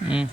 Mm.